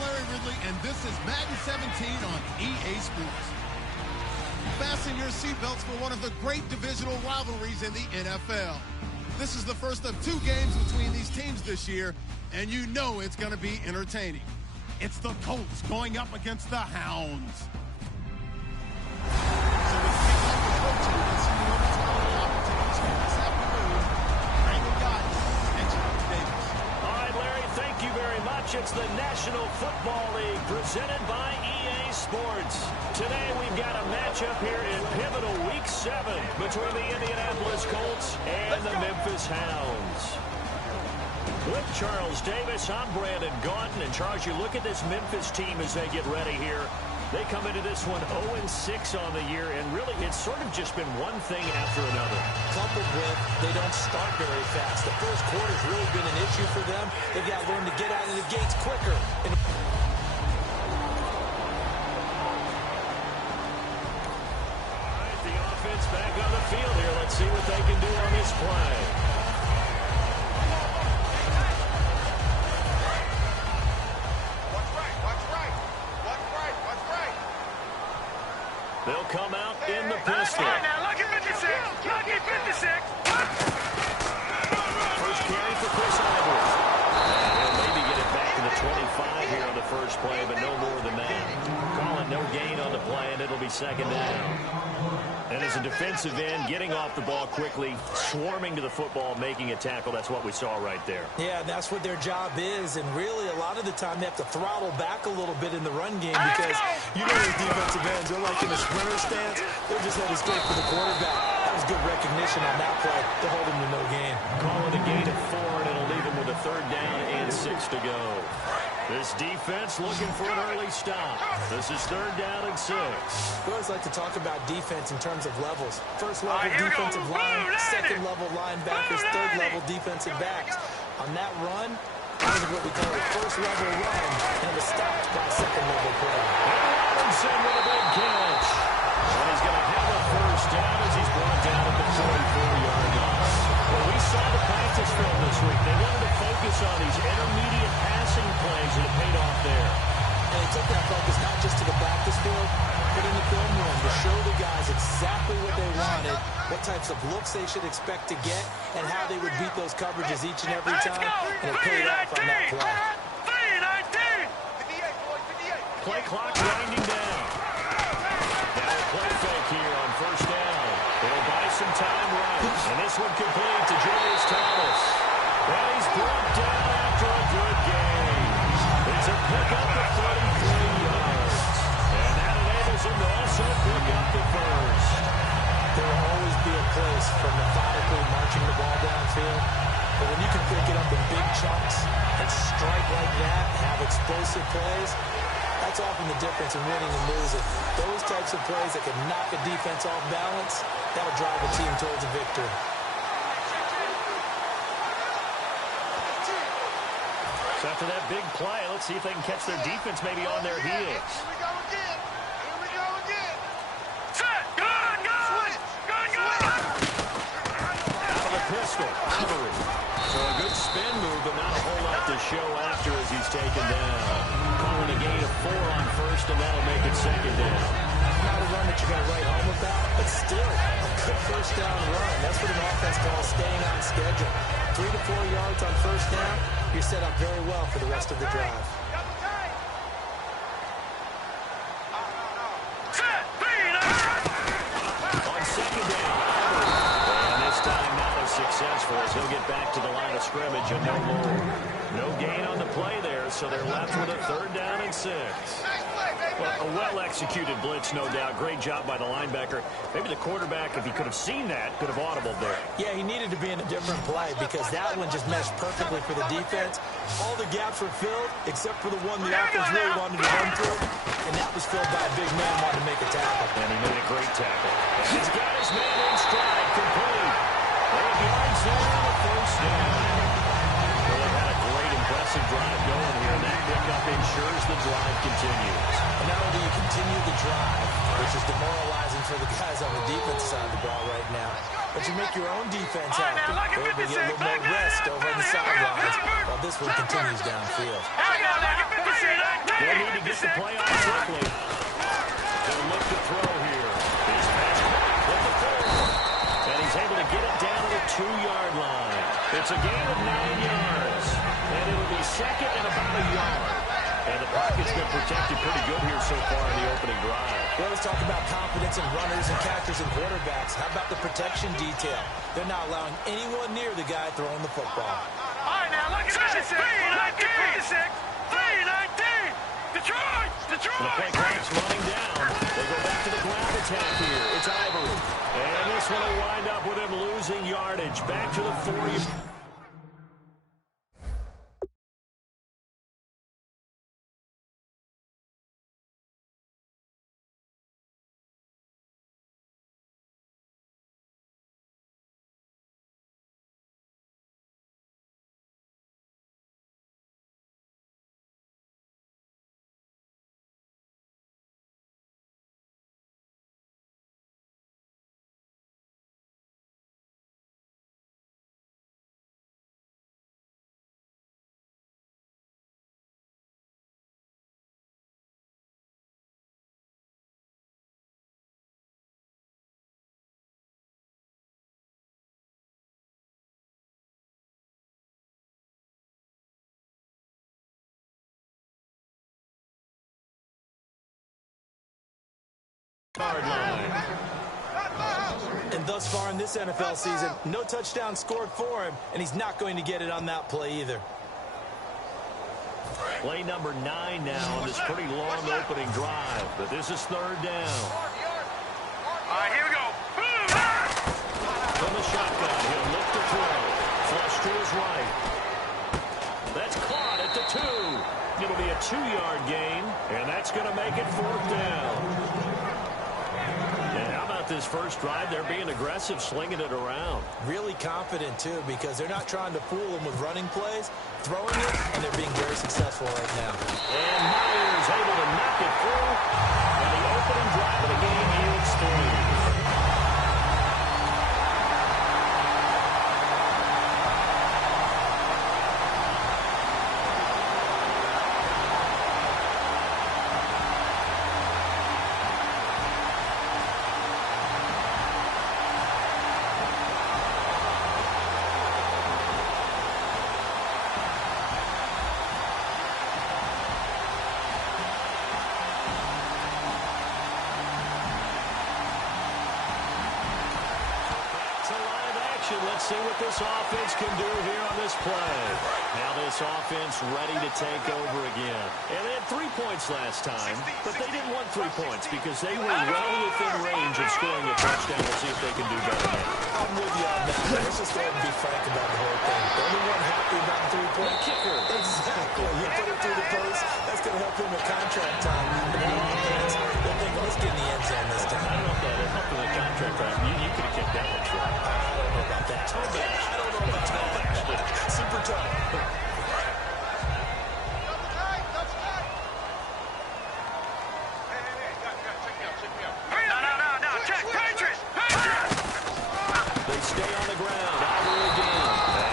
Larry Ridley, and this is Madden 17 on EA Sports. Fasten your seatbelts for one of the great divisional rivalries in the NFL. This is the first of 2 games between these teams this year, and you know it's going to be entertaining. It's the Colts going up against the Hounds. So with the kickoff approaching, let's see what it's all about this afternoon. Brandon Gott and Charles Davis. All right, Larry, thank you very much. It's the National Football League presented by EA Sports. Today we've got a matchup here in pivotal Week 7 between the Indianapolis Colts and the Memphis Hounds. With Charles Davis, I'm Brandon Gaudin. And Charles, you look at this Memphis team as they get ready here. They come into this one 0-6 on the year, and really it's sort of just been one thing after another. Coupled with they don't start very fast. The first quarter's really been an issue for them. They've got to learn to get out of the gates quicker. All right, the offense back on the field here. Let's see what they can do on this play. They'll come out in the pistol. Now look at 56. Look at 56. First carry for Chris Ivory. And he'll maybe get it back to the 25 here on the first play, but no more than that. Call it no gain on the play, and it'll be second down. And as a defensive end, getting off the ball quickly, swarming to the football, making a tackle, that's what we saw right there. Yeah, that's what their job is, and really a lot of the time they have to throttle back a little bit in the run game because you know these defensive ends, they're like in a sprinter stance, they're just headed straight for the quarterback. That was good recognition on that play to hold him to no gain. Call it a gain of 4, and it'll leave him with a 3rd down and 6 to go. This defense looking for an early stop. This is 3rd down and 6. We always like to talk about defense in terms of levels. First level defensive line, second level linebackers, third level defensive backs. On that run, that is what we call a first level run, and was stopped by a second level play. Robinson with a big catch. And he's going to have a first down as he's brought down at the 44-yard line. Well, we saw the practice film this week. They wanted to focus on these intermediate passing plays, and it paid off there. And they took that focus not just to the practice field, but in the film room to show the guys exactly what they wanted, what types of looks they should expect to get, and how they would beat those coverages each and every time. And it paid off on that play. Play clock winding down. Now a play fake here on first down. They'll buy some time right. And this one complete to Julius Thomas. And he's brought down after a good game. It's a pickup of 33 yards. And that enables him to also pick up the first. There will always be a place for methodically marching the ball downfield. But when you can pick it up in big chunks and strike like that and have explosive plays, that's often the difference in winning and losing. Those types of plays that can knock a defense off balance, that'll drive a team towards a victory. So after that big play, let's see if they can catch their defense maybe on their heels. Here we go again. Here we go again. Set. Good. Good. Good. Out of the pistol. Ivory. So a good spin move, but not a whole lot to show after as he's taken down. Calling a gain of 4 on first, and that'll make it second down. Not a run that you're going to write home about, but still a good first down run. That's what an offense calls staying on schedule. 3 to 4 yards on first down, you're set up very well for the rest of the drive. On second down, and this time not as successful as he'll get back to the line of scrimmage and no more. No gain on the play there, so they're left with a 3rd down and 6. Well, a well-executed blitz, no doubt. Great job by the linebacker. Maybe the quarterback, if he could have seen that, could have audibled there. Yeah, he needed to be in a different play because that one just meshed perfectly for the defense. All the gaps were filled except for the one the offense really wanted to run through, and that was filled by a big man wanting to make a tackle. And he made a great tackle. And he's got his man in stride, complete. 8 yards there on the first down. Well, they've had a great, impressive drive going here, and that pickup ensures the drive continues. And not only do you continue the drive, which is demoralizing for the guys on the defense side of the ball right now, but you make your own defense happy. They're able to get a little more rest over on the sidelines while this one continues downfield. Here we go. They'll need to get the play off quickly. They'll look to throw here. His pass with the 4. And he's able to get it down to the 2-yard line. It's a gain of 9 yards. And it'll be second and about a yard. And the pocket's been protected pretty good here so far in the opening drive. We always talk about confidence in runners and catchers and quarterbacks. How about the protection detail? They're not allowing anyone near the guy throwing the football. All right, now look at this. 3-19. 3-19. Detroit. And the play clock's running down. They go back to the ground attack here. It's Ivory. And this one will wind up with him losing yardage. Back to the 40. Line. And thus far in this NFL season, no touchdown scored for him, and he's not going to get it on that play either. Play number 9 now on this pretty long opening drive, but this is 3rd down. All right, here we go. From the shotgun, he'll look to throw. Flush to his right. That's caught at the 2. It'll be a 2-yard gain, and that's going to make it 4th down. This first drive, they're being aggressive, slinging it around. Really confident, too, because they're not trying to fool them with running plays, throwing it, and they're being very successful right now. And Myers able to knock it through, and the opening drive of the game yields 3. Let's see what this offense can do here on this play. Now this offense ready to take over again. And they had 3 points last time, but they didn't want 3 points because they were well within range of scoring a touchdown. We'll see if they can do better now. I'm with you on that. Let's just go ahead and be frank about the whole thing. The only one happy about 3-point kicker. Exactly. You put it through the post, that's going to help him with contract time. But the offense, they're thinking, let's get in the end zone this time. I don't know if that helped with the contract time. You could have kicked that one short. I don't know about that. Toe bash. I don't know about that. Super tough. They stay on the ground. Ivory again.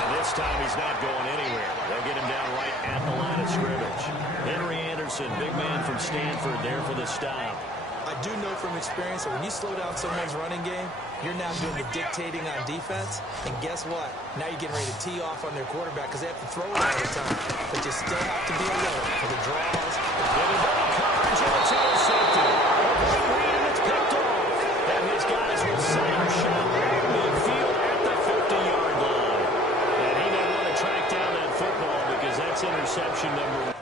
And this time he's not going anywhere. They'll get him down right at the line of scrimmage. Henry Anderson, big man from Stanford, there for the stop. I do know from experience that when you slow down someone's running game, you're now doing the dictating on defense. And guess what? Now you're getting ready to tee off on their quarterback because they have to throw it all the time. But you still have to be alert for the draws. Double coverage and it's intercepted. A great read and it's picked off. And his guys will set him shot midfield at the 50-yard line. And he may want to track down that football because that's interception number 1.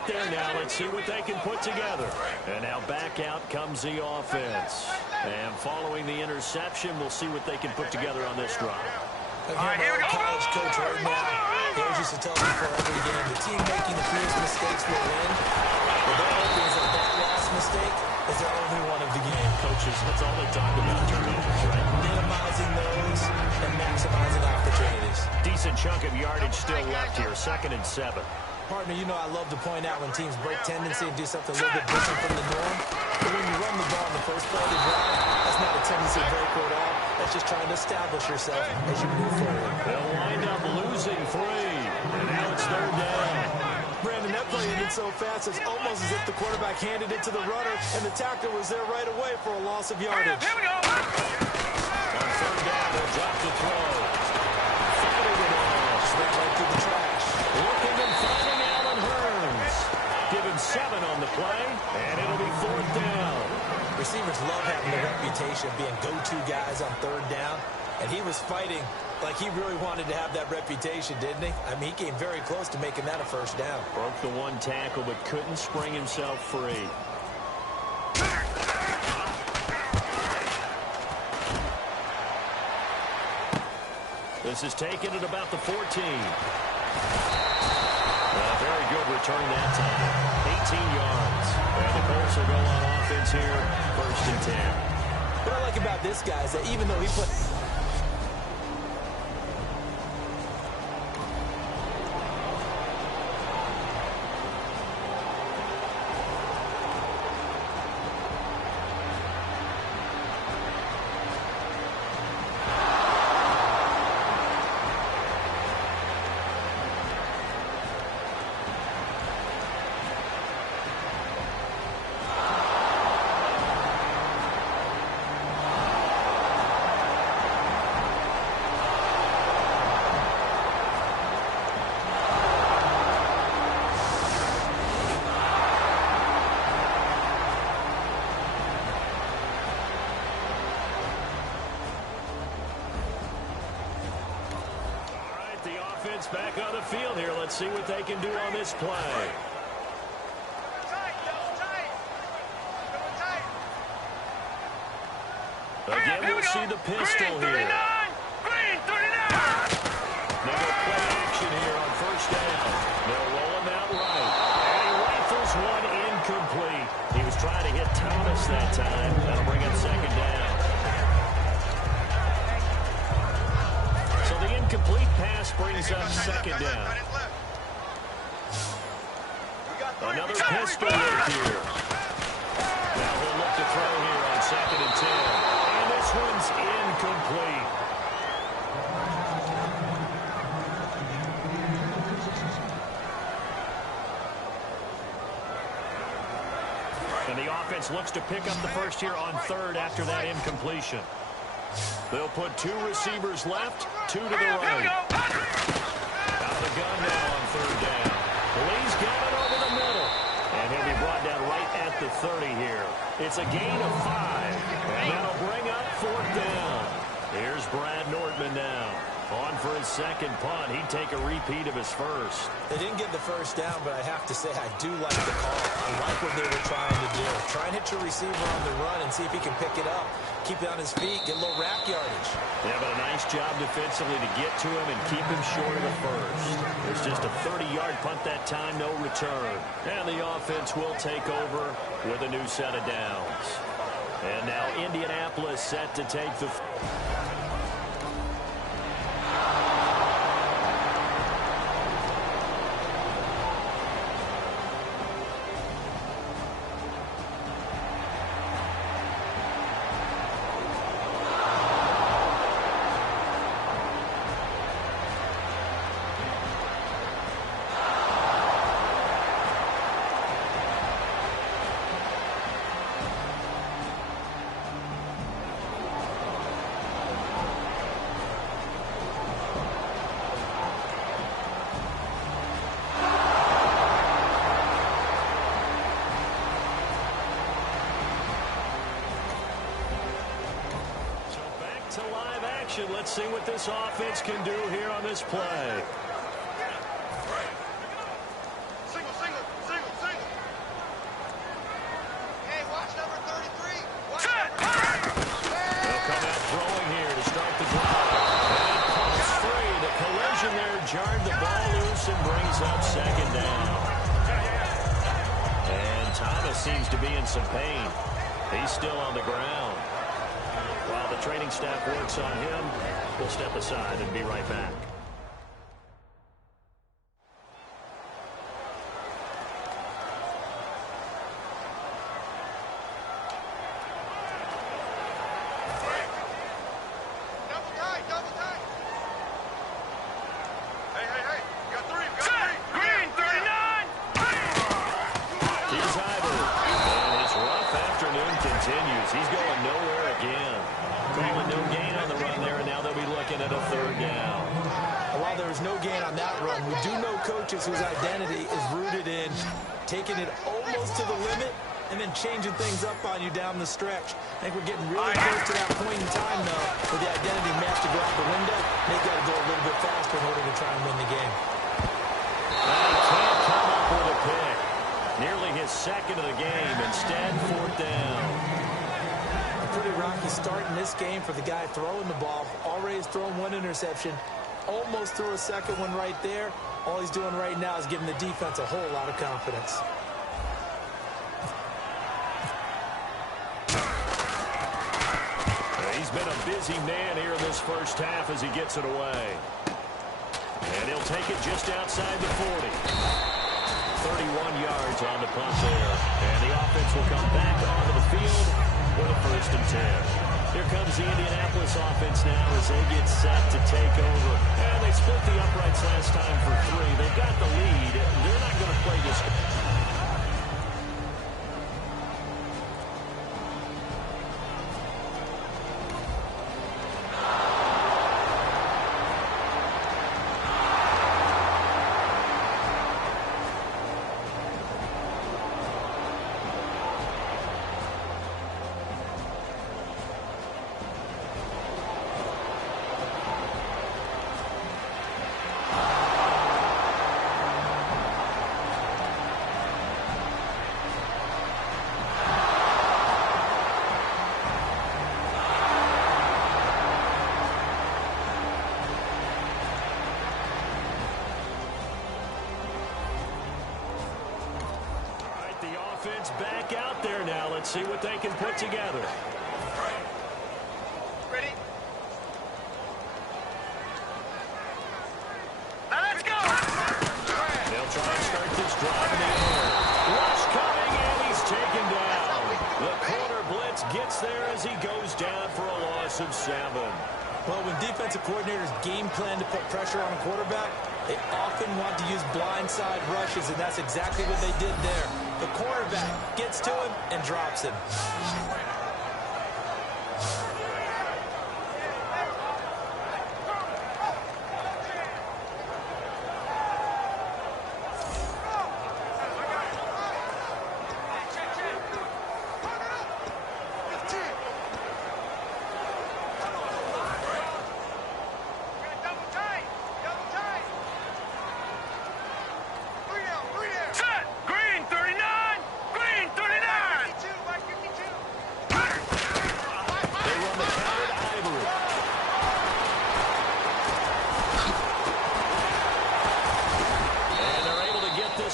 out there now. Let's see what they can put together. And now back out comes the offense. And following the interception, we'll see what they can put together on this drive. Again, my college coach right now, he always used to tell me before every game, the team making the fewest mistakes will win. But their hope is that last mistake is their only one of the game. Coaches, that's all they talk about, turnovers, right? Minimizing those and maximizing opportunities. Decent chunk of yardage still left here, 2nd and 7. Partner, you know I love to point out when teams break tendency and do something a little bit different from the norm. But when you run the ball in the first play of the drive, that's not a tendency to break at all. That's just trying to establish yourself as you move forward. They'll wind up losing 3. And now it's 3rd down. Brandon, that play ended so fast, it's almost as if the quarterback handed it to the runner, and the tackler was there right away for a loss of yardage. Here we go. On 3rd down, they'll drop the throw. Fighting it off. Straight right through the trash. Looking and finding Allen Hurns. Given 7 on the play, and it'll be 4th down. Receivers love having the reputation of being go-to guys on 3rd down, and he was fighting like he really wanted to have that reputation, didn't he? I mean, he came very close to making that a 1st down. Broke the 1 tackle, but couldn't spring himself free. This is taken at about the 14. Very good return that time. 18 yards. And the Colts will go on offense here, 1st and 10. What I like about this guy is that even though he put... Back on the field here. Let's see what they can do on this play. Again, we'll see the pistol here. Green, 39. They go play action here on 1st down. They'll roll him out right. And he rifles one incomplete. He was trying to hit Thomas that time. That'll bring up 2nd down. So the incomplete pass brings up 2nd down. Another pistol look here. Now he'll look to throw here on 2nd and 10. And this one's incomplete. And the offense looks to pick up the first here on 3rd after that incompletion. They'll put 2 receivers left, 2 to the right. Out of the gun now on 3rd down. Lee's got it over the middle. And he'll be brought down right at the 30 here. It's a gain of 5. And that'll bring up 4th down. Here's Brad Nordman now. On for his 2nd punt. He'd take a repeat of his 1st. They didn't get the 1st down, but I have to say I do like the call. I like what they were trying to do. Try and hit your receiver on the run and see if he can pick it up. Keep it on his feet, get a little rack yardage. Yeah, but a nice job defensively to get to him and keep him short of the 1st. It's just a 30-yard punt that time, no return. And the offense will take over with a new set of downs. And now Indianapolis set to take the... to live action. Let's see what this offense can do here on this play. Single, single, single. brings up second down. And Thomas seems to be in some pain. He's still on the ground. While the training staff works on him, we'll step aside and be right back. He's going nowhere again. Calling no gain on the run there, and now they'll be looking at a third down. While there was no gain on that run, we do know coaches whose identity is rooted in taking it almost to the limit and then changing things up on you down the stretch. I think we're getting really close to that point in time, though, where the identity may have to go out the window. They've got to go a little bit faster in order to try and win the game. And he can't come up with a pick. Nearly his second of the game. Instead, fourth down. Pretty rocky start in this game for the guy throwing the ball. Already has thrown one interception. Almost threw a second one right there. All he's doing right now is giving the defense a whole lot of confidence. He's been a busy man here in this first half as he gets it away. And he'll take it just outside the 40. 31 yards on the punt there. And the offense will come back onto the field with a 1st and 10. Here comes the Indianapolis offense now as they get set to take over. And they split the uprights last time for 3. They've got the lead. They're not going to play this. Back out there now. Let's see what they can put together. Ready? Now let's go! They'll try and start this drive in the air. Rush coming, and he's taken down. The corner blitz gets there as he goes down for a loss of 7. Well, when defensive coordinators game plan to put pressure on a quarterback, they often want to use blindside rushes, and that's exactly what they did there. The quarterback gets to him and drops him.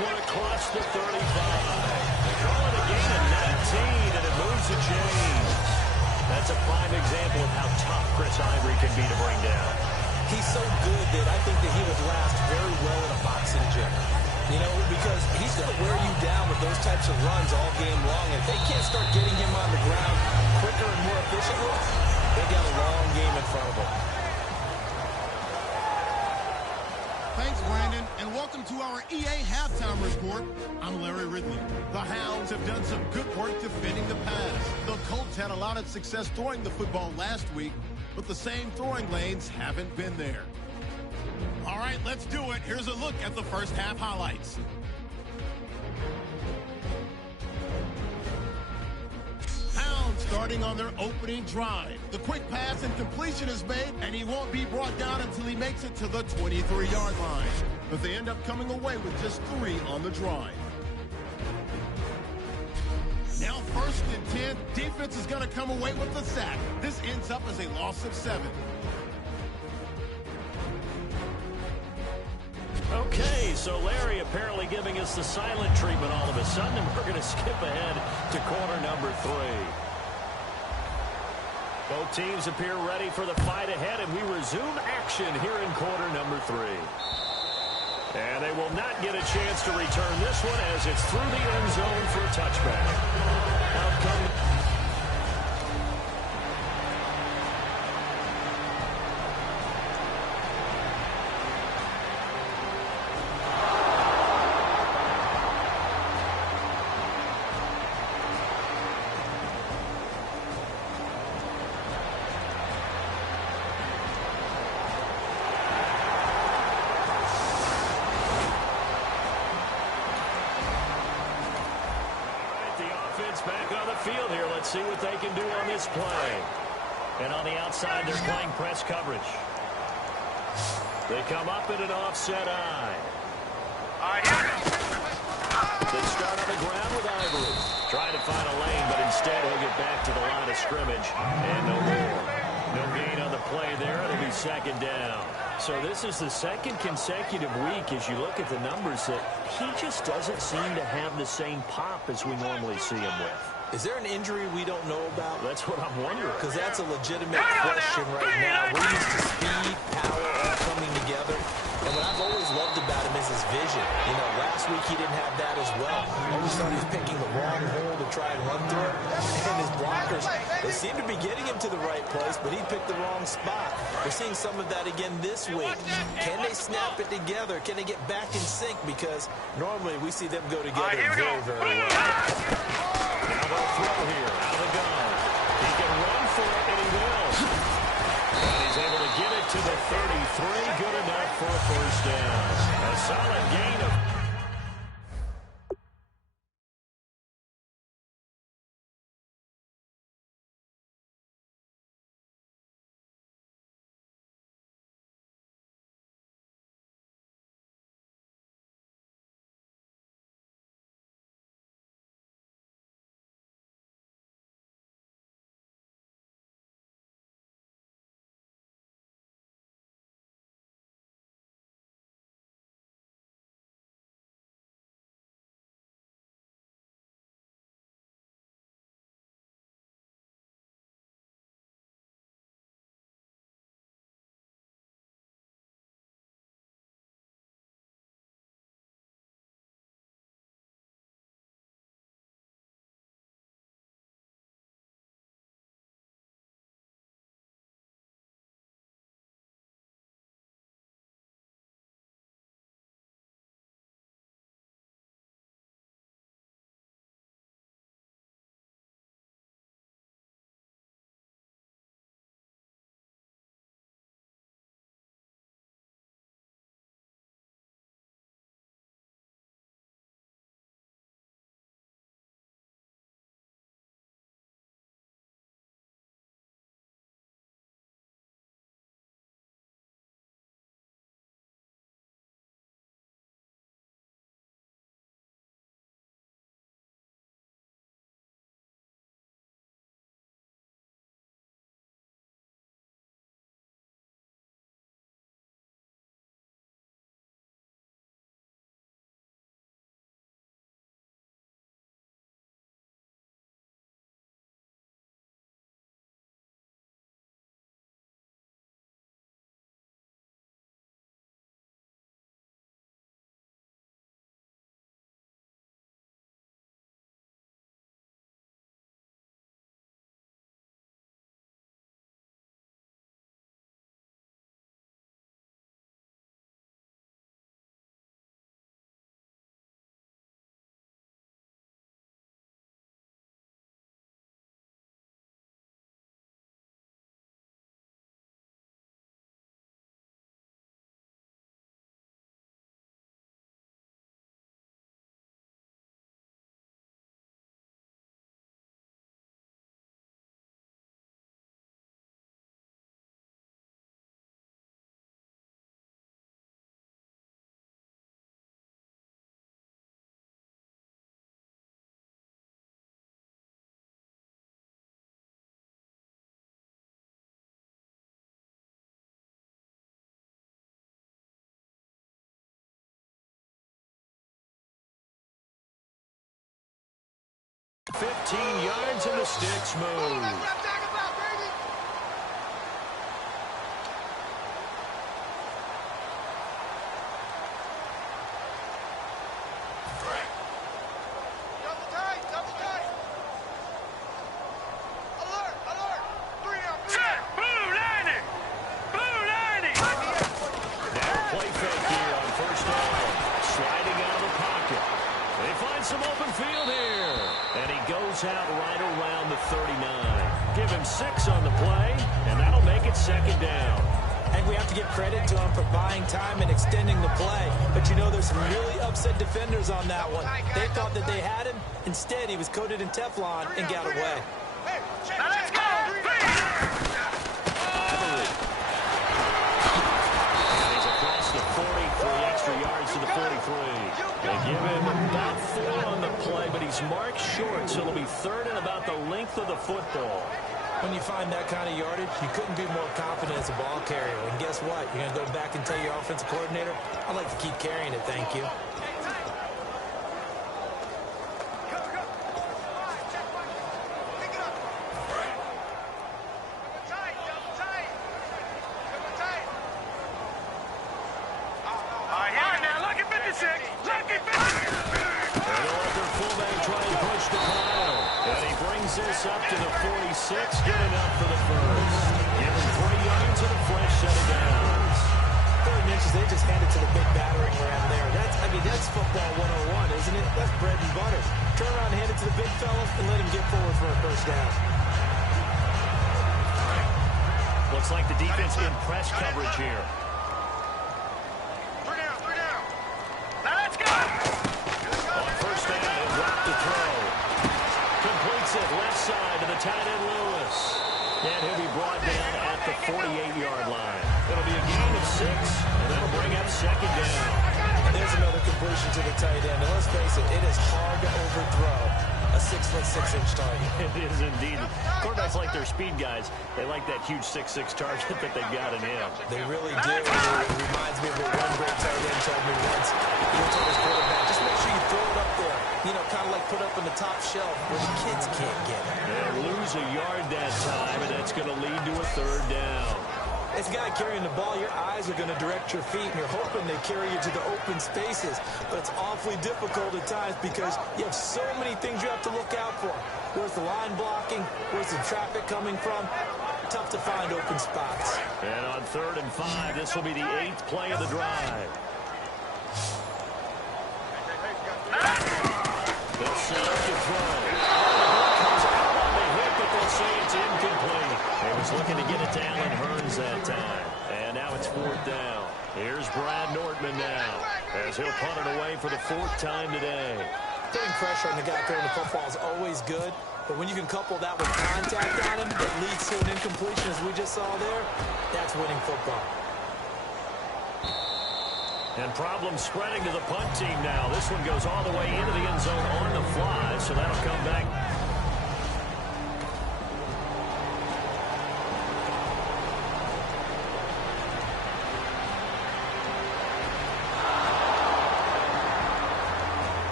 One across the 35. They call it a gain of 19, and it moves the chains. That's a prime example of how tough Chris Ivory can be to bring down. He's so good that I think that he would last very well in a boxing gym. You know, because he's going to wear you down with those types of runs all game long. And if they can't start getting him on the ground quicker and more efficiently, they got a long game in front of them. Thanks, Brandon, and welcome to our EA Halftime Report. I'm Larry Ridley. The Hounds have done some good work defending the pass. The Colts had a lot of success throwing the football last week, but the same throwing lanes haven't been there. All right, let's do it. Here's a look at the first half highlights. Hounds starting on their opening drive. The quick pass and completion is made, and he won't be brought down until he makes it to the 23-yard line. But they end up coming away with just 3 on the drive. Now 1st and 10, defense is going to come away with the sack. This ends up as a loss of 7. Okay, so Larry apparently giving us the silent treatment all of a sudden, and we're going to skip ahead to quarter number 3. Both teams appear ready for the fight ahead, and we resume action here in quarter number 3. And they will not get a chance to return this one as it's through the end zone for a touchback. Outcome. Back on the field here. Let's see what they can do on this play. And on the outside, they're playing press coverage. They come up in an offset eye. They start on the ground with Ivory. Trying to find a lane, but instead he'll get back to the line of scrimmage. And no more. No gain on the play there. It'll be second down. So this is the second consecutive week as you look at the numbers that he just doesn't seem to have the same pop as we normally see him with. Is there an injury we don't know about? That's what I'm wondering. Because that's a legitimate question right now. We're used to speed, power, all coming together. And what I've always loved about him is his vision. You know, last week he didn't have that as well. I always thought he was picking the wrong hole to try and run through. And his blockers, they seem to be getting him to the right place, but he picked the wrong spot. We're seeing some of that again this week. Can they snap it together? Can they get back in sync? Because normally we see them go together very, very well. Now they'll throw here out of the gun. He can run for it, and he will. And he's able to get it to the 33. Good enough for a first down. A solid gain of 15 yards and the sticks move. Some open field here. And he goes out right around the 39. Give him 6 on the play, and that'll make it second down. I think we have to give credit to him for buying time and extending the play. But you know, there's some really upset defenders on that one. They thought that they had him. Instead, he was coated in Teflon and got away. Now let's go! He's across the 40, 3 extra yards to the 43. They give him about 4 on the play, but he's marked short, so it'll be third and about the length of the football. When you find that kind of yardage, you couldn't be more confident as a ball carrier. And guess what? You're going to go back and tell your offensive coordinator, I'd like to keep carrying it, thank you. This up to the 46, good enough for the first. Give him 3 yards and a fresh set of downs. 3rd inches, they just hand it to the big battering ram there. That's football 101, isn't it? That's bread and butter. Turn around and hand it to the big fella and let him get forward for a first down. Looks like the defense in press coverage here. 3 down. Now let's go! On first down, he'll drop the throw. Completes it left side to the tight end Lewis. And he'll be brought down at the 48-yard line. It'll be a gain of 6, and that'll bring up second down. And there's another completion to the tight end. And let's face it, it is hard to overthrow a 6'6" target. It is indeed. Quarterbacks like their speed guys. They like that huge 6'6" target that they've got in him. They really do. It reminds me of what one great tight end told me once. He told his quarterback, just make sure you throw it up there. You know, kind of like put up in the top shelf where the kids can't get it. They'll lose a yard that time, and that's going to lead to a 3rd down. As a guy carrying the ball, your eyes are going to direct your feet, and you're hoping they carry you to the open spaces. But it's awfully difficult at times because you have so many things you have to look out for. Where's the line blocking? Where's the traffic coming from? Tough to find open spots. And on 3rd and 5, this will be the 8th play of the drive. They'll set up to throw. Comes out on the hit, but they'll say it's incomplete. He was looking to get it to Allen Hurns that time. And now it's 4th down. Here's Brad Nortman now, as he'll punt it away for the 4th time today. Putting pressure on the guy throwing the football is always good, but when you can couple that with contact on him that leads to an incompletion, as we just saw there, that's winning football. And problems spreading to the punt team now. This one goes all the way into the end zone on the fly, so that'll come back.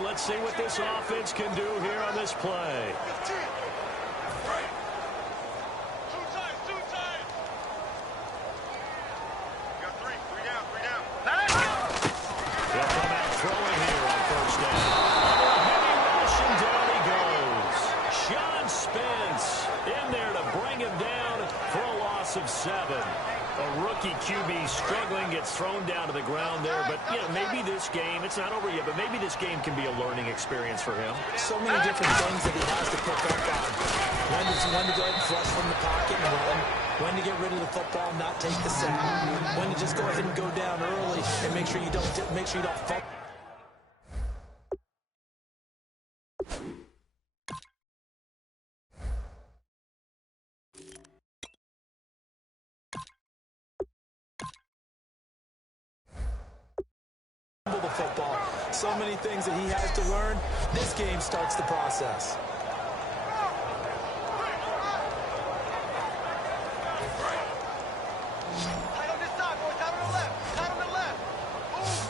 Let's see what this offense can do here on this play. Two times. Got 3 down. He'll come out throwing here on first down. Heavy rush, and down he goes. Sean Spence in there to bring him down for a loss of 7. A rookie QB struggling, gets thrown down to the ground there. But, you know, maybe this game, it's not over yet, but maybe this game can be a learning experience for him. So many different things that he has to pick up on. When to go ahead and flush from the pocket and run. When to get rid of the football and not take the sack. When to just go ahead and go down early and make sure you don't fumble. The football. so many things that he has to learn. This game starts the process.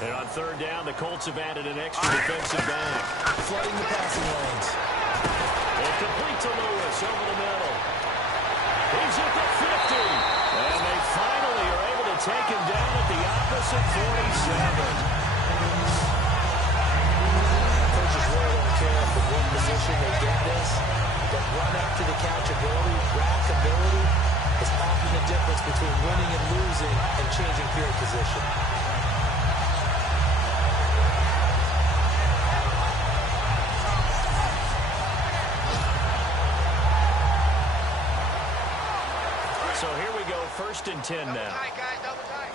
And on third down, the Colts have added an extra defensive back. Flooding the passing lanes. It's complete to Lewis over the middle. He's at the 50. And they finally are able to take him down at the opposite 47. Coaches really don't care from what position they get this. But run after the catch ability, rack ability, is often the difference between winning and losing and changing field position. So here we go, 1st and 10 now. Double tight, guys, double tight.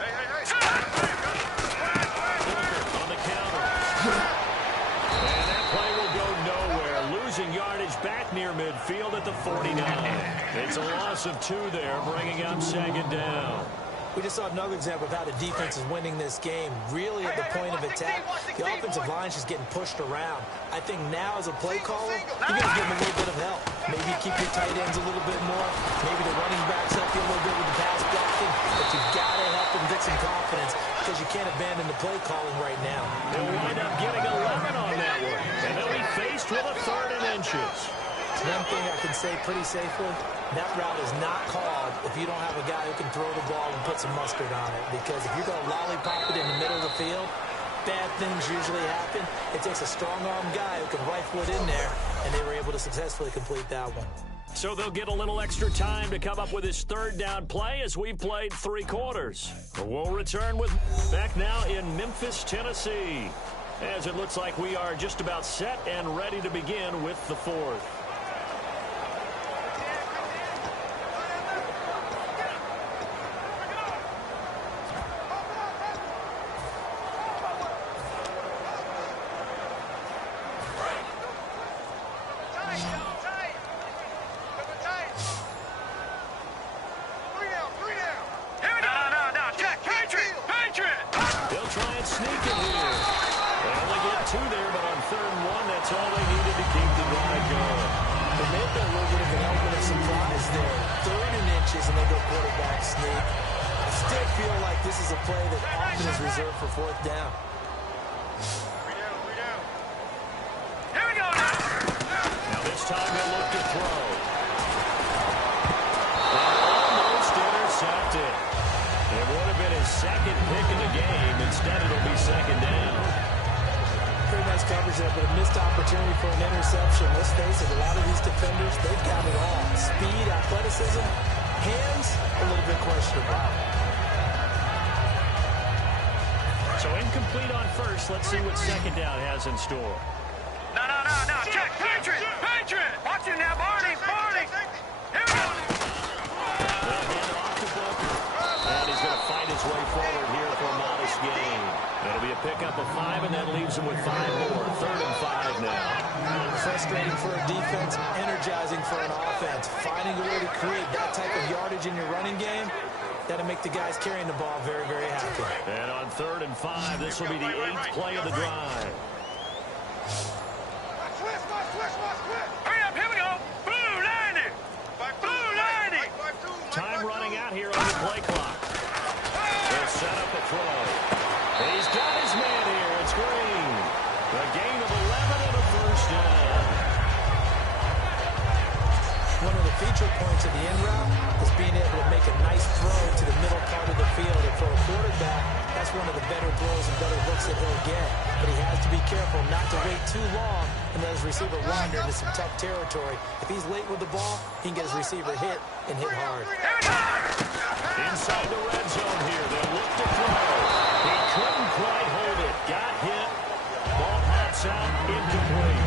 Hey. On the counter. And that play will go nowhere. Losing yardage back near midfield at the 49. It's a loss of 2 there, bringing up 2nd down. We just saw another example of how the defense is winning this game. Really at the point of attack, the offensive line is just getting pushed around. I think now as a play caller, you got to give them a little bit of help. Maybe keep your tight ends a little bit more. Maybe the running backs help you a little bit with the pass blocking. But you've got to help them get some confidence because you can't abandon the play calling right now. They'll wind up getting 11 on that one. And they'll be faced with a 3rd and inches. One thing I can say pretty safely, that route is not called if you don't have a guy who can throw the ball and put some mustard on it. Because if you're going to lollipop it in the middle of the field, bad things usually happen. It takes a strong-arm guy who can rifle it in there, and they were able to successfully complete that one. So they'll get a little extra time to come up with his 3rd down play as we've played 3 quarters. We'll return with back now in Memphis, Tennessee, as it looks like we are just about set and ready to begin with the 4th. And they go quarterback sneak. I still feel like this is a play that often is reserved for 4th down. Here we go now. Now this time they'll look to throw. Almost intercepted. It would have been his 2nd pick of the game. Instead, it'll be 2nd down. Pretty nice coverage there, but a missed opportunity for an interception. Let's face it, a lot of these defenders, they've got it all. Speed, athleticism, hands, a little bit questionable. So incomplete on 1st. Let's see what 2nd down has in store. No. Check. Patriot. Watch it now, Barney. Here we go. They'll hand off to Booker. And he's going to fight his way forward here for a modest gain. That'll be a pickup of 5, and that leaves him with 5 more. 3rd and 5 now. Frustrating for a defense, energizing for an offense. Finding a way to create that type of yardage in your running game, that'll make the guys carrying the ball very, very happy. And on 3rd and 5, this will be the 8th play of the drive. Hurry up, here we go. Blue 90. Time running out here on the play clock. They'll set up a throw. He's got his man here. It's Green. A gain of 11 and a 1st down. One of the feature points of the in route is being able to make a nice throw to the middle part of the field. And for a quarterback, that's one of the better throws and better looks that he'll get. But he has to be careful not to wait too long and let his receiver wander into some tough territory. If he's late with the ball, he can get his receiver hit and hit hard. Inside the red zone here. They'll look to throw. He couldn't quite hold it. Got hit. Ball pops out. Incomplete.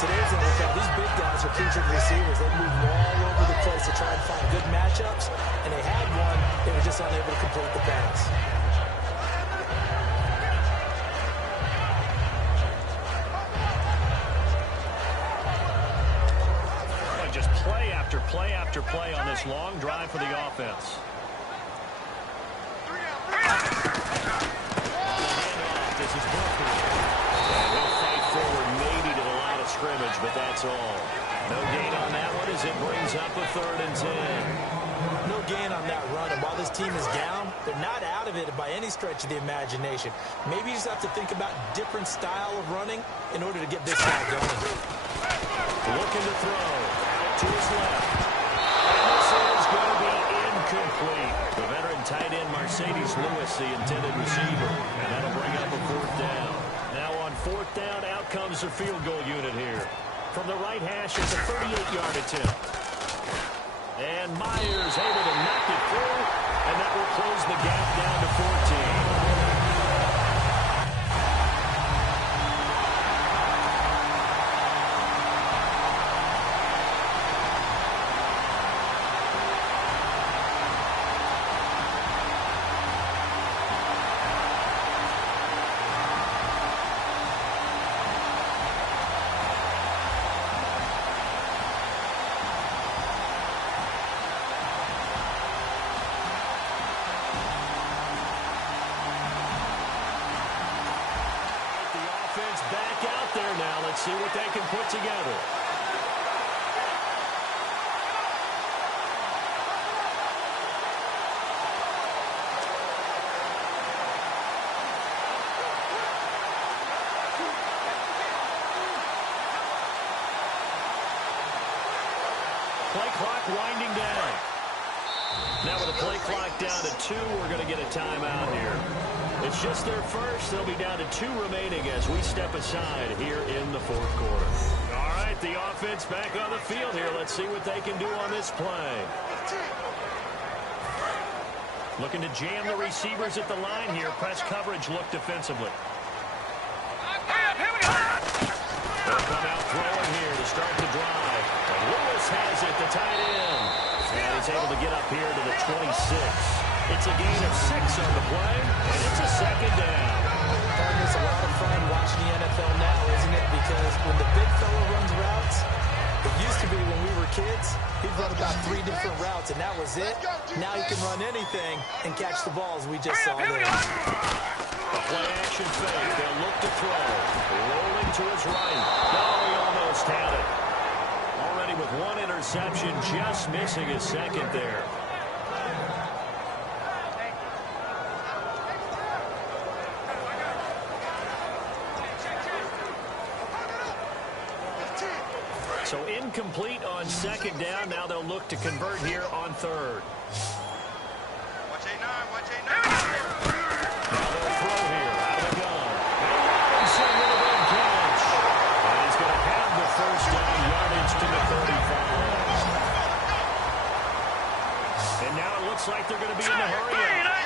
Today's NFL, these big guys are featured receivers. They move all over the place to try and find good matchups, and they had one. They were just unable to complete the pass. Just play after play after play on this long drive for the offense. yardage, but that's all. No gain on that one as it brings up a 3rd and 10. No gain on that run, and while this team is down, they're not out of it by any stretch of the imagination. Maybe you just have to think about different style of running in order to get this guy going. Looking to throw. To his left. And this is going to be incomplete. The veteran tight end Mercedes Lewis, the intended receiver. And that'll bring up a 4th down. Now on 4th down, out comes the field goal unit here. From the right hash, it's a 38-yard attempt. And Myers able to knock it through, and that will close the gap down to 14. Back out there now. Let's see what they can put together. Play clock winding down. Now with the play clock down to 2, we're going to get a timeout here. It's just their first. They'll be down to 2 remaining as we step aside here in the 4th quarter. All right, the offense back on the field here. Let's see what they can do on this play. Looking to jam the receivers at the line here. Press coverage look defensively. They'll come out throwing here to start the drive. And Lewis has it, the tight end. And he's able to get up here to the 26. It's a gain of 6 on the play, and it's a 2nd down. It's a lot of fun watching the NFL now, isn't it? Because when the big fella runs routes, it used to be when we were kids, he'd run about 3 different routes, and that was it. Now he can run anything and catch the balls we just saw there. A play-action fake. They'll look to throw. Rolling to his right. Oh, he almost had it. Already with 1 interception, just missing his 2nd there. So incomplete on 2nd down. Now they'll look to convert here on 3rd. Watch A9, watch A9. Now they'll throw here out of the gun. And Robinson with a big catch. And he's going to have the 1st down, yardage to the 35. And now it looks like they're going to be in the hurry up.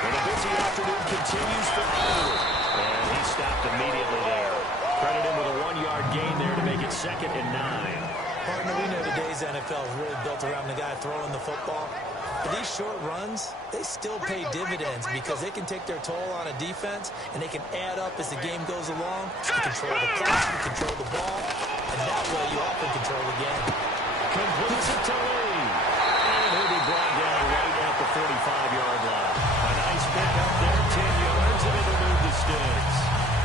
And the busy afternoon continues for Howard. And he stopped immediately there. Credit him with a 1-yard gain there to make it 2nd and 9. Partner, we know today's NFL is really built around the guy throwing the football. But these short runs, they still pay dividends because they can take their toll on a defense, and they can add up as the game goes along. You control the clock, you control the ball, and that way you often control the game. Completes it to Lee. And he'll be brought down right at the 45-yard line. A nice pick up there, 10 yards, and it'll move the sticks.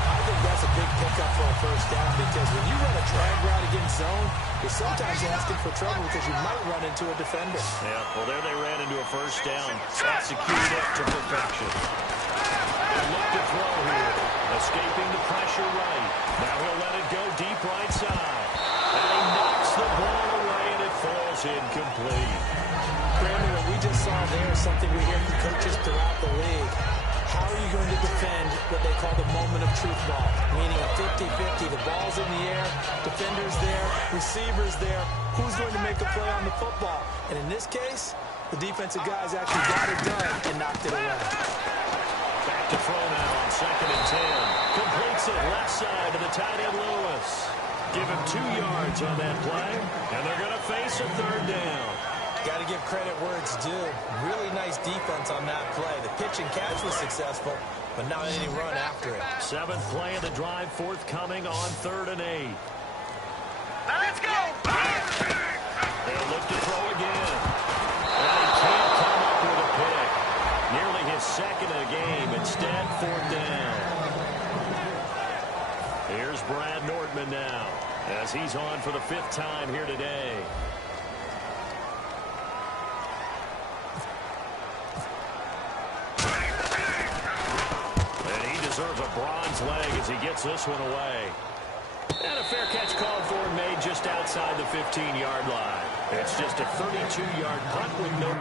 I think that's a big pickup for a 1st down because when you run a drag route against zone, you're sometimes asking for trouble because you might run into a defender. Yeah, well, there they ran into a 1st down. Executed it to perfection. They look to throw here. Escaping the pressure right. Now he'll let it go deep right side. And he knocks the ball away, and it falls incomplete. Brandon, what we just saw there is something we hear from coaches throughout the league. How are you going to defend what they call the moment of truth ball, meaning a 50-50, the ball's in the air, defenders there, receivers there, who's going to make a play on the football? And in this case, the defensive guys actually got it done and knocked it away. Back to throw now on 2nd and 10. Completes it left side to the tight end Lewis. Give him 2 yards on that play, and they're going to face a 3rd down. Got to give credit where it's due. Really nice defense on that play. The pitch and catch was successful, but not any run after it. 7th play of the drive, forthcoming on 3rd and 8. Let's go! They'll look to throw again. And he can't come up with a pick. Nearly his 2nd of the game. Instead, 4th down. Here Here's Brad Nordman now, as he's on for the 5th time here today. And he deserves a bronze leg as he gets this one away. And a fair catch called for and made just outside the 15-yard line. It's just a 32-yard punt with no...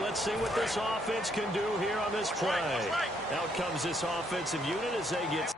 Let's see what this offense can do here on this play. Out comes this offensive unit as they get...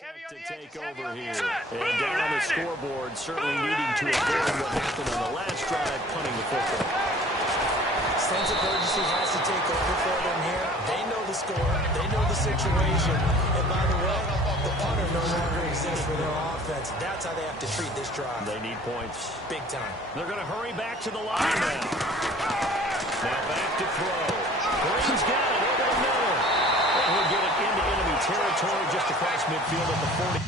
Heavy on To the take edges, heavy over on the here. edges. And down on the scoreboard, certainly needing to avoid what happened on the last drive, punting the football. Sense of urgency has to take over for them here. They know the score. They know the situation. And by the way, the punter no longer exists for their offense. That's how they have to treat this drive. They need points. Big time. They're going to hurry back to the line now. Now back to throw. Green's got it over the middle. And he'll get it into enemy territory just across midfield at the 40.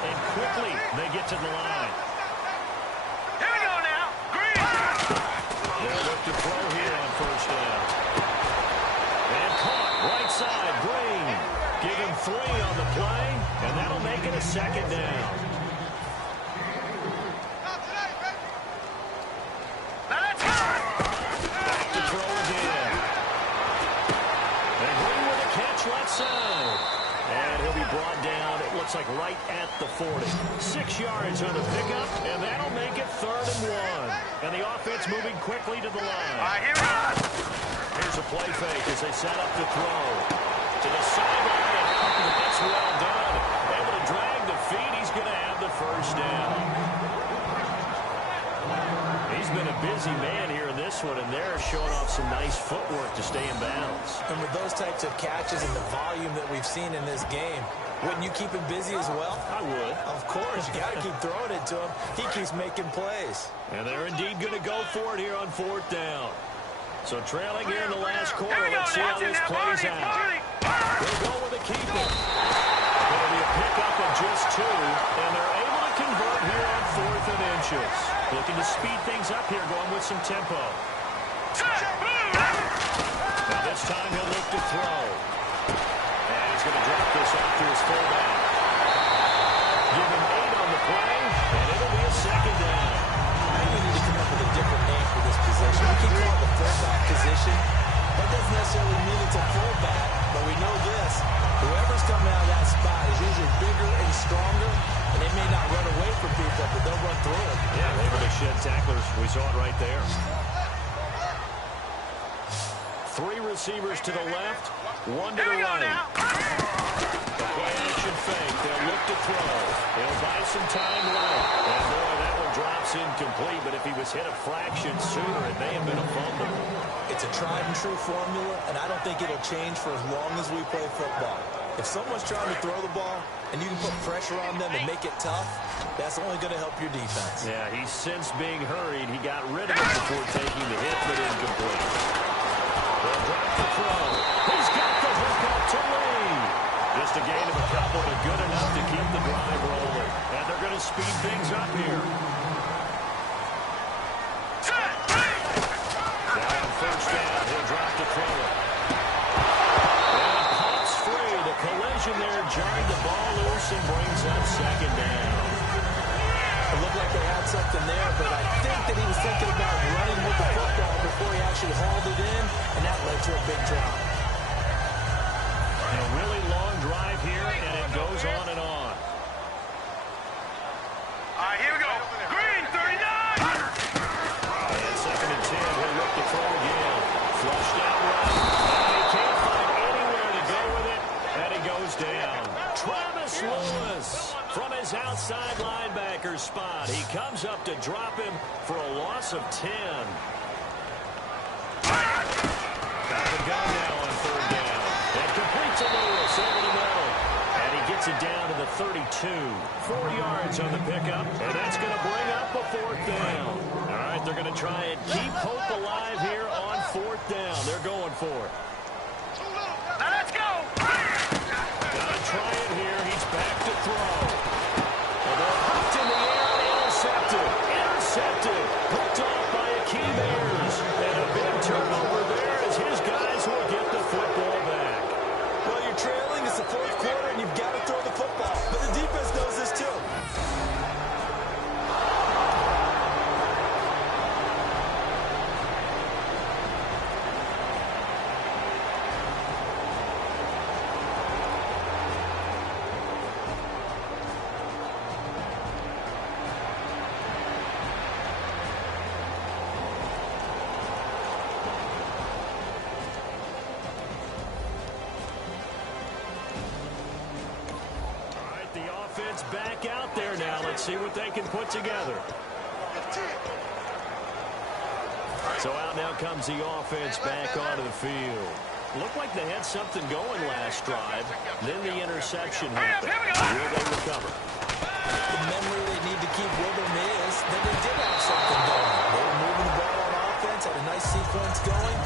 And quickly, they get to the line. Here we go now. Green. They'll look to throw here on first down. And caught, right side, Green. Give him 3 on the play, and that'll make it a second down. Not today, baby. Now let's go. Back to throw again. And Green with a catch left side. And he'll be brought down, it looks like right at the 40. 6 yards on the pickup, and that'll make it 3rd and 1. And the offense moving quickly to the line. All right, here we go. Here's a play fake as they set up the throw. To the sideline, and that's well done. Able to drag the feet, he's going to have the first down. He's been a busy man here in this one, and they're showing off some nice footwork to stay in bounds. And with those types of catches and the volume that we've seen in this game, wouldn't you keep him busy as well? I would. Of course. You got to keep throwing it to him. He keeps making plays. And they're indeed going to go for it here on 4th down. So trailing here in the last quarter. Let's see how this plays out. They'll go with a keeper. It'll be a pickup of just 2, and they're able to convert here on 4th and inches. Looking to speed things up here, going with some tempo. Now this time he'll look to throw. And he's going to drop this off to his fullback. Give him 8 on the play, and it'll be a second down. I think we need to come up with a different name for this position. We can call it the fullback position. That doesn't necessarily mean it's a fullback, but we know this. Whoever's coming out of that spot is usually bigger and stronger, and they may not run away from people, but they'll run through them. Yeah, able to shed tacklers. We saw it right there. 3 receivers to the left, 1 to the right. The play action fake. They'll look to throw. They'll buy some time left. And boy, that one drops incomplete, but if he was hit a fraction sooner, it may have been a fumble. It's a tried and true formula, and I don't think it'll change for as long as we play football. If someone's trying to throw the ball and you can put pressure on them and make it tough, that's only going to help your defense. Yeah, he's since being hurried. He got rid of it before taking the hit, but incomplete. They'll drop the throw. He's got the hook up to Lee. Just a gain of a couple, but good enough to keep the drive rolling. And they're going to speed things up here. Now on first down, he'll drop to throw it. And pops free. The collision there jarred the ball loose and brings up second down. It looked like they had something there, but I think that he was thinking about running with the football before he actually hauled it in, and that led to a big drop. A really long drive here, and it goes on and on. All right, here we go. Green, 39. And second and 10, he'll look to throw again. Flushed out right. And he can't find anywhere to go with it, and he goes down. Travis Lewis from his outside linebacker spot. He comes up to drop him for a loss of 10. Got the gun now on third down. And complete to Lewis over the middle. And he gets it down to the 32. 4 yards on the pickup. And that's going to bring up a fourth down. All right, they're going to try and keep hope alive here on fourth down. They're going for it. Now let's go. Gotta try it here. He's back to throw. And they're hooked in the air and intercepted. Intercepted. Hooked off by Akeem Ayers. And a big turnover there as his guys will get the football back. Well, you're trailing. It's the fourth quarter, and you've got to throw the football. But the defense knows this, too. Back out there now. Let's see what they can put together. So out now comes the offense back onto the field. Looked like they had something going last drive. Then the interception happened. Will they recover? The memory they need to keep with them is that they did have something going. They were moving the ball on offense, had a nice sequence going.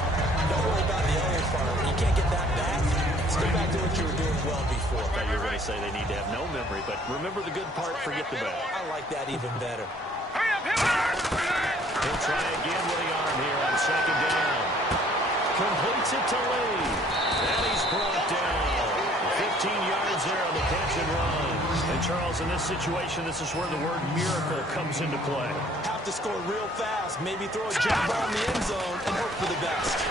Don't worry about the other part. You can't get that back. Let's go back to what you were doing well before. I thought you were going to say they need to have no memory, but remember the good part, forget the bad. I like that even better. He'll try again with the arm here on second down. Completes it to Lee. And he's brought down. 15 yards there on the catch and run. And Charles, in this situation, this is where the word miracle comes into play. Have to score real fast. Maybe throw a jump ball in the end zone and hope for the best.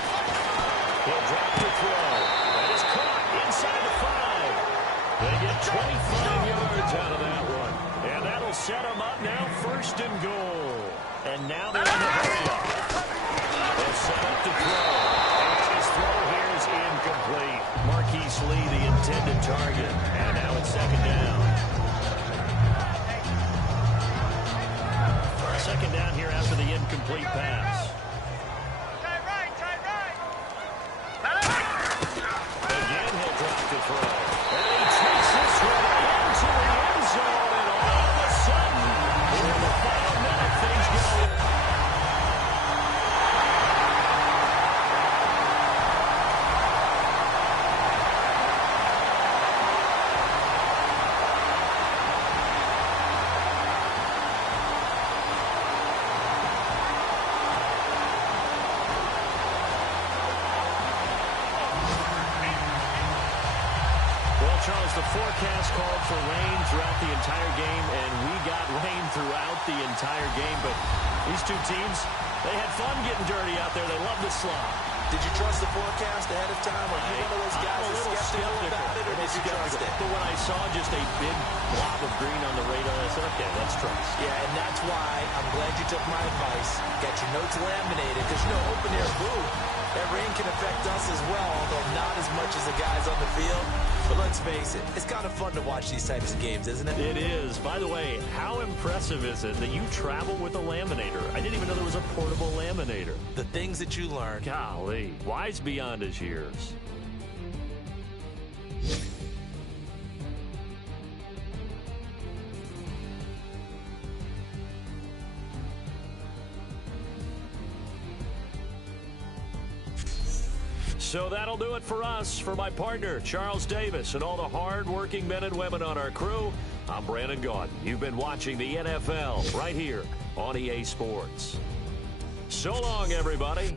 He'll drop to throw. That is caught inside the 5. They get 25 yards out of that one. And that'll set them up now first and goal. And now they're in the hurry-up. They'll set up to throw. And his throw here is incomplete. Marquise Lee, the intended target. And now it's second down. Second down here after the incomplete pass. Again, he'll drop to throw. And he takes this one into the end zone. And all of a sudden, in the final minute, things go. Charles, the forecast called for rain throughout the entire game, and we got rain throughout the entire game. But these two teams, they had fun getting dirty out there. They love the slop. Did you trust the forecast ahead of time? Or you one of those guys that's skeptical about it, or did you trust it? But when I saw just a big blob of green on the radar, I said, okay, let's trust. Yeah, and that's why I'm glad you took my advice. Got your notes laminated, because, you know, open air booth, that rain can affect us as well, although not as much as the guys on the field. But let's face it, it's kind of fun to watch these types of games, isn't it? It is. By the way, how impressive is it that you travel with a laminator? I didn't even know there was a portable laminator. The things that you learn. Golly, wise beyond his years. So that'll do it for us. For my partner, Charles Davis, and all the hard-working men and women on our crew, I'm Brandon Gaudin. You've been watching the NFL right here on EA Sports. So long, everybody.